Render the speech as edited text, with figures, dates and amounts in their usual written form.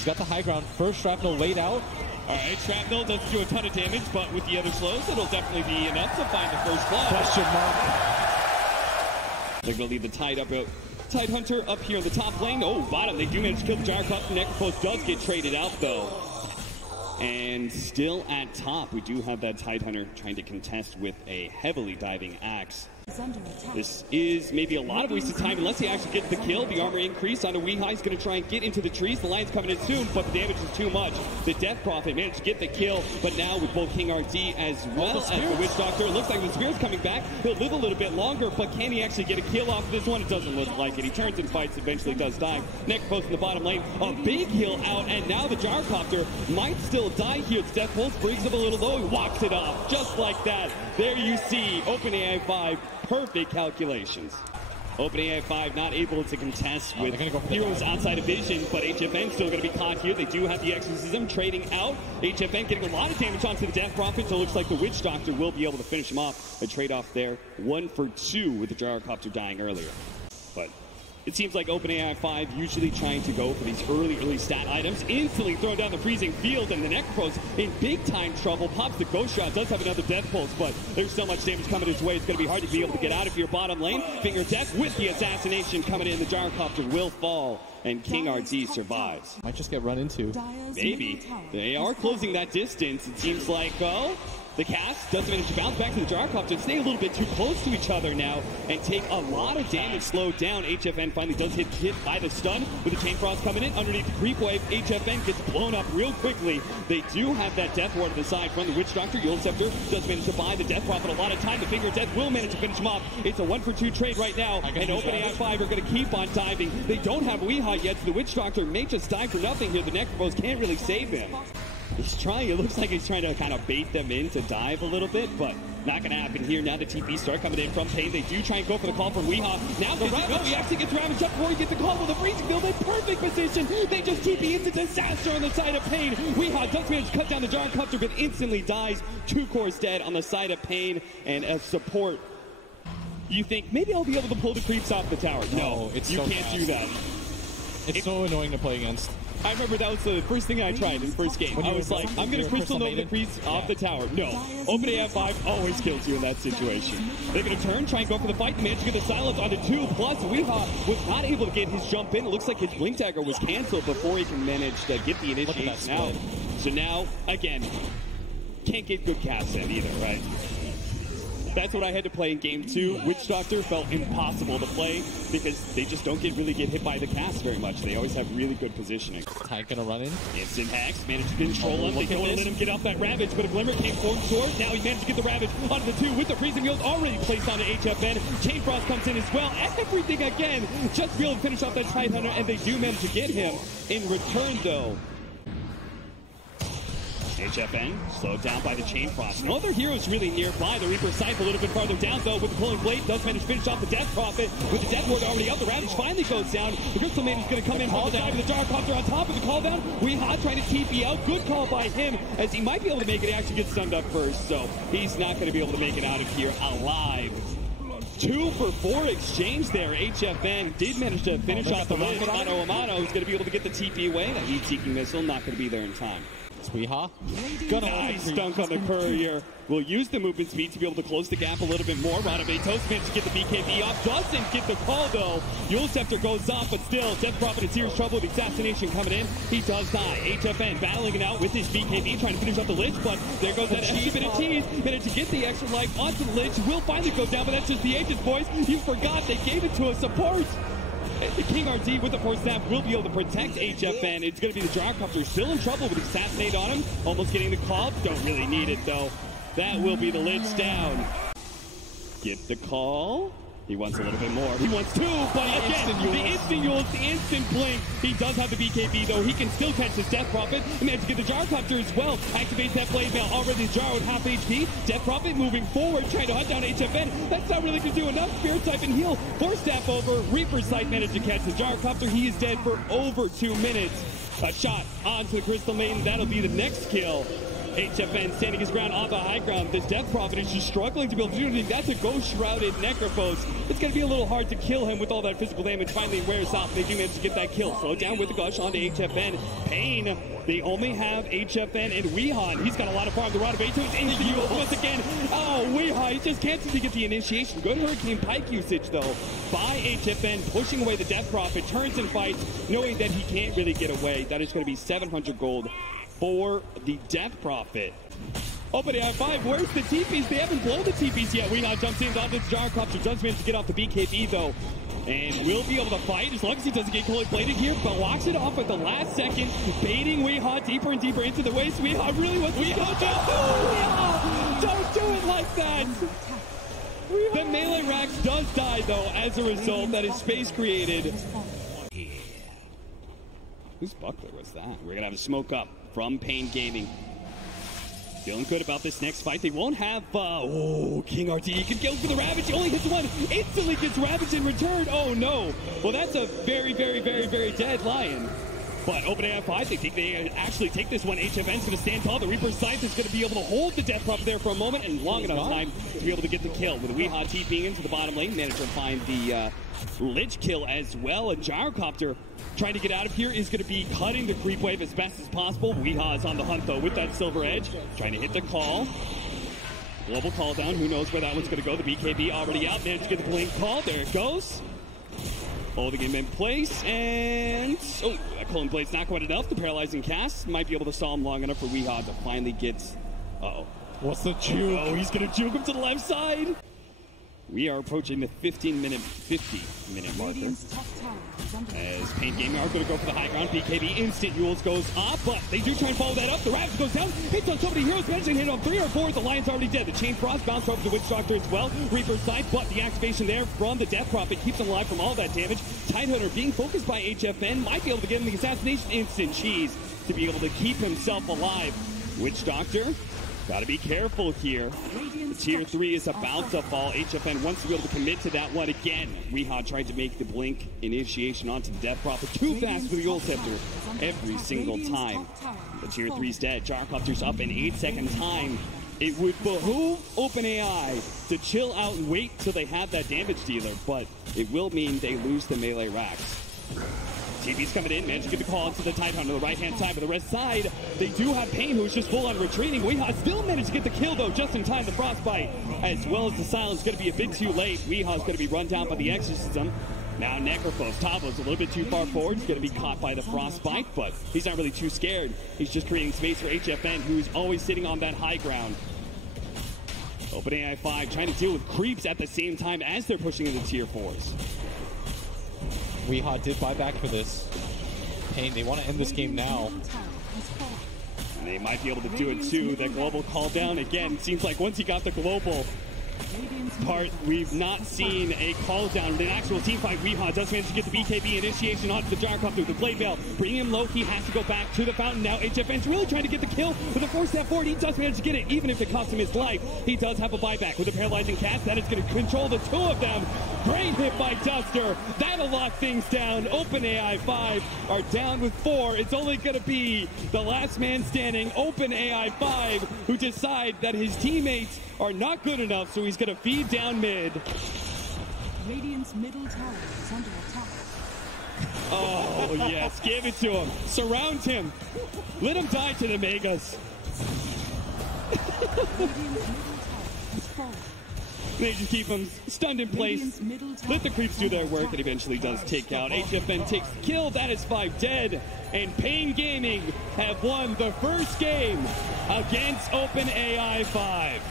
He's got the high ground. First shrapnel laid out. Alright, shrapnel doesn't do a ton of damage, but with the other slows, it'll definitely be enough to find the first blood. Question mark. They're going to leave the Tide Hunter up here in the top lane. Oh, bottom, they do manage to kill the Gyrocopter. Necropost does get traded out, though. And still at top, we do have that Tide Hunter trying to contest with a heavily diving axe. This is maybe a lot of wasted time unless he actually gets the kill. The armor increase on a Weehai is going to try and get into the trees. The Lion's coming in soon, but the damage is too much. The Death Prophet managed to get the kill, but now with both King RD as well as the Witch Doctor, it looks like the Spirit's coming back. He'll live a little bit longer, but can he actually get a kill off of this one? It doesn't look like it. He turns and fights, eventually does die. Necropost in the bottom lane, a big heal out, and now the Gyrocopter might still die here. The Death Pulse brings him a little low. He walks it off, just like that. There you see OpenAI 5. Perfect calculations. OpenAI 5 not able to contest with heroes outside of vision, but HFN still going to be caught here. They do have the Exorcism trading out. HFN getting a lot of damage onto the Death Prophet, so it looks like the Witch Doctor will be able to finish him off. A trade-off there, 1 for 2 with the Gyrocopter dying earlier. But it seems like OpenAI 5 usually trying to go for these early stat items, instantly thrown down the freezing field, and the Necropost in big time trouble. Pops the Ghost Shot, does have another Death Pulse, but there's so much damage coming his way, it's going to be hard to be able to get out of your bottom lane. Finger Death with the assassination coming in, the Gyrocopter will fall, and King RD survives. Might just get run into. Maybe. They are closing that distance, it seems like, well, the cast doesn't manage to bounce back to the Gyrocopter and stay a little bit too close to each other now and take a lot of damage slowed down. HFN finally does hit by the stun with the Chain Frost coming in underneath the creep wave. HFN gets blown up real quickly. They do have that Death Ward to the side from the Witch Doctor. Yule Scepter does manage to buy the Death Prophet a lot of time. The Finger of Death will manage to finish him off. It's a 1 for 2 trade right now, and OpenAI 5 are going to keep on diving. They don't have Weehai yet, so the Witch Doctor may just die for nothing here. The Necropost can't really save him. He's trying, it looks like he's trying to kind of bait them in to dive a little bit, but not going to happen here. Now the TP start coming in from paiN. They do try and go for the call from Weehai. Now he actually gets ravaged up before he gets the call with a freezing field in perfect position. They just TP into disaster on the side of paiN. Weehai does manage to cut down the Gyrocopter, but instantly dies. 2 cores dead on the side of paiN, and as support, you think maybe I'll be able to pull the creeps off the tower. No, it's you so can't do that. It's so annoying to play against. I remember that was the first thing I tried in the first game. I was like, I'm going to Crystal Nova the creeps off the tower. No. OpenAI 5 always kills you in that situation. They're going to turn, try and go for the fight. They managed to get the silence onto 2. Plus, Weehai was not able to get his jump in. It looks like his Blink Dagger was canceled before he can manage to get the initiation out. So now, again, can't get good casts in either, right? That's what I had to play in game 2. Witch Doctor felt impossible to play because they just don't really get hit by the cast very much. They always have really good positioning. Tide gonna run in. Instant Hex, managed to control him. They don't want to let him get off that Ravage, but a Glimmer came forward short. Now he managed to get the Ravage onto the 2 with the freezing field already placed onto HFN. Chain Frost comes in as well. Everything again, just to be able to finish off that Tide Hunter, and they do manage to get him. In return, though, HFN slowed down by the Chain Frost. No other heroes really nearby. The Reaper Scythe a little bit farther down, though, with the Pulling Blade. Does manage to finish off the Death Prophet with the Death Ward already up. The Ravage finally goes down. The Crystal Maiden is going to come in from the side with the Gyrocopter on top of the call down. Weehai trying to TP out. Good call by him, as he might be able to make it. He actually gets stunned up first, so he's not going to be able to make it out of here alive. 2 for 4 exchange there. HFN did manage to finish off the list. Amano is going to be able to get the TP away. That heat-seeking missile not going to be there in time. Weehai. Nice dunk on the Courier. We'll use the movement speed to be able to close the gap a little bit more. Ranavetos managed to get the BKB off. Doesn't get the call, though. Yule Scepter goes off, but still, Death Prophet in serious trouble with the assassination coming in. He does die. HFN battling it out with his BKB, trying to finish off the Lich, but there goes that extra bit of cheese. Managed to get the extra life onto the Lich. Will finally go down, but that's just the Aegis, boys. You forgot they gave it to a support. The King RD with the Force Staff will be able to protect HFN. It's going to be the Gyrocopter still in trouble with Assassinate on him. Almost getting the call. Don't really need it, though. That will be the Lich down. Get the call. He wants a little bit more. He wants 2, but again, the instant Yules, the instant blink. He does have the BKB, though. He can still catch his Death Prophet. He managed to get the Gyrocopter as well. Activates that blade mail. Already the Jar with half HP. Death Prophet moving forward, trying to hunt down HFN. That's not really going to do enough. Spirit Type and heal. Force Staff over. Reaper Sight managed to catch the Gyrocopter. He is dead for over 2 minutes. A shot onto the Crystal Maiden. That'll be the next kill. HFN standing his ground on the high ground. This Death Prophet is just struggling to be able to do anything. That's a Ghost-shrouded Necrophos. It's going to be a little hard to kill him with all that physical damage. Finally wears off. They do manage to get that kill. Slow down with the Gush onto HFN. paiN, they only have HFN and Weehan. He's got a lot of farm. The Rod of A2 is into once again. Oh, Weehan, he just can't seem to get the initiation. Good Hurricane Pike usage, though, by HFN, pushing away the Death Prophet. Turns and fights, knowing that he can't really get away. That is going to be 700 gold for the Death Prophet. OpenAI 5, where's the TPs? They haven't blown the TPs yet. Weehan jumps in onto the Gyrocopter. Does manage to get off the BKB, though. And will be able to fight as long as he doesn't get cold bladed here, but walks it off at the last second, baiting Weehan deeper and deeper into the waist. Weehan really wants to go down. Weehan! Don't do it like that! The melee Rax does die, though, as a result. That is space created. Whose buckler was that? We're going to have a smoke up from paiN Gaming. Feeling good about this next fight. They won't have, King RT. He can go for the Ravage. He only hits one. Instantly gets Ravage in return. Oh, no. Well, that's a very, very, very, very dead Lion. But OpenAI 5, they think they actually take this one. HFN's going to stand tall. The Reaper's Scythe is going to be able to hold the Death Prophet there for a moment and long enough time to be able to get the kill. With Weehan TPing into the bottom lane, managed to find the Lich kill as well. And Gyrocopter trying to get out of here is going to be cutting the creep wave as best as possible. Weeha is on the hunt, though, with that Silver Edge. Trying to hit the call. Global call down. Who knows where that one's going to go. The BKB already out. Managed to get the blink call. There it goes. Holding him in place, and that Culling Blade's not quite enough. The paralyzing cast might be able to stall him long enough for Weeha to finally get. What's the juke? Oh, he's gonna juke him to the left side. We are approaching the 50-minute marker. As paiN Gaming are going to go for the high ground. BKB instant Yules goes up, but they do try and follow that up. The Ravage goes down, hits on so many heroes, managing to hit on 3 or 4. The Lion's already dead. The Chain Frost bounce over the Witch Doctor as well. Reaper's Scythe, but the activation there from the Death Prophet keeps him alive from all that damage. Tidehunter being focused by HFN might be able to get him the assassination instant cheese to be able to keep himself alive. Witch Doctor, gotta be careful here. The tier 3 is about to fall. HFN wants to be able to commit to that one again. Weeha tried to make the blink initiation onto the Death Prophet. Too fast for the Ult Scepter every single time. The tier 3's dead. Gyrocopter's up in 8-second time. It would behoove OpenAI to chill out and wait till they have that damage dealer, but it will mean they lose the melee Rax. TP's coming in, managed to get the call into the Tidehunter on the right-hand side, but the rest side, they do have paiN, who's just full on retreating. Weeha still managed to get the kill, though, just in time. The Frostbite, as well as the Silence, going to be a bit too late. Weeha's going to be run down by the Exorcism. Now Necrophos, Tavo's a little bit too far forward. He's going to be caught by the Frostbite, but he's not really too scared. He's just creating space for HFN, who's always sitting on that high ground. OpenAI 5 trying to deal with creeps at the same time as they're pushing into tier 4s. Weeha did buy back for this. paiN, they want to end this game now. And they might be able to do it too. That global call down again. Seems like once he got the global part, we've not seen a call down. An actual team fight. Weeha does manage to get the BKB initiation onto the Gyrocopter through the Blade Veil. Bringing him low, he has to go back to the fountain. Now HFN's really trying to get the kill with a 4-step forward. He does manage to get it, even if it costs him his life. He does have a buyback with a paralyzing cast. That is going to control the two of them. Great hit by Duster. That'll lock things down. OpenAI 5 are down with 4. It's only going to be the last man standing, OpenAI 5, who decide that his teammates are not good enough, so he's going to feed down mid. Radiant's middle tower is under attack. Oh, yes. Give it to him. Surround him. Let him die to the Megas. They just keep him stunned in place. Let the creeps do their work. It eventually does take out. HFN takes the kill. That is 5 dead. And paiN Gaming have won the first game against OpenAI 5.